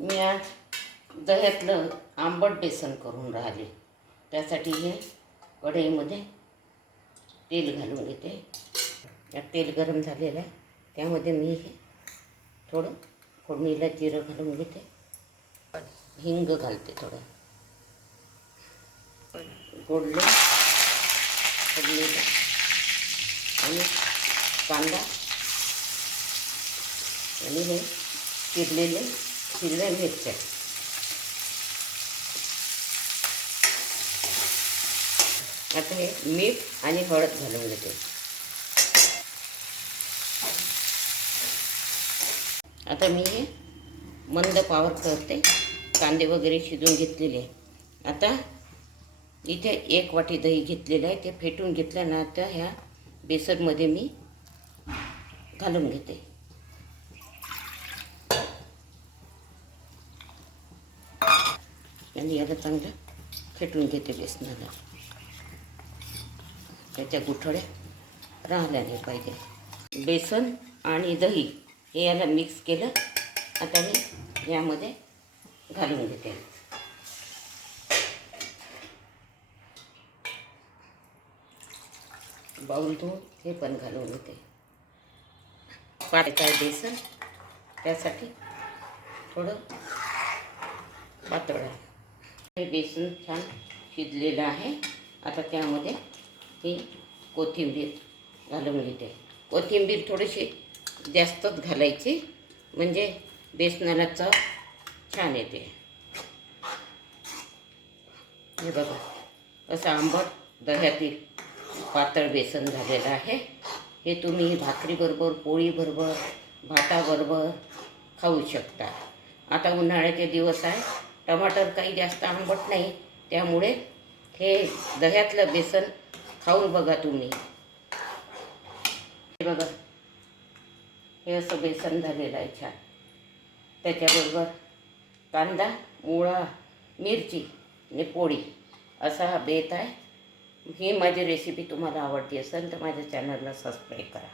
मी आज दह्यातलं आंबट बेसन करून राहिले. त्यासाठी हे कढईमध्ये तेल घालून घेते. त्यात तेल गरम झालेलं आहे. त्यामध्ये मी हे थोडं फोडणीला जिरं घालून घेते. हिंग घालते थोडं. गोडलं फोडणीला. आणि कांदा. आणि हे चिरलेले हिरव्या मिरच्या. आता हे मीठ आणि हळद घालून घेते. आता मी हे मंद पावर करते. कांदे वगैरे शिजवून घेतलेले. आहे आता इथे एक वाटी दही घेतलेलं आहे. ते फेटून घेतल्यानंतर ह्या बेसनमध्ये मी घालून घेते. आणि याला चांगलं फेटून घेते बेसनाला. त्याच्या गुठळ्या राहिल्या नाही पाहिजे. बेसन आणि दही हे याला मिक्स केलं. आता मी यामध्ये घालून घेते. बाऊल धुवून हे पण घालून घेते. पाण्याचं आहे बेसन त्यासाठी थोडं पातळ आहे हे बेसन छान शिजलेलं आहे. आता त्यामध्ये ही कोथिंबीर घालून घेते. कोथिंबीर थोडीशी जास्तच घालायची म्हणजे बेसनाला चव छान येते. हे बघा असं आंबट दह्यातील पातळ बेसन झालेलं आहे. हे तुम्ही भाकरीबरोबर पोळीबरोबर भाताबरोबर खाऊ शकता. आता उन्हाळ्याचे दिवस आहे टमाटर काही जास्त आंबट नाही. त्यामुळे हे दह्यातलं बेसन खाऊन बघा तुम्ही. हे बघा. हे असं बेसन झालेलं आहे छान. त्याच्याबरोबर कांदा मुळा मिरची आणि पोळी असा हा बेत आहे. ही माझी रेसिपी तुम्हाला आवडती असेल तर माझ्या चॅनलला सबस्क्राईब करा.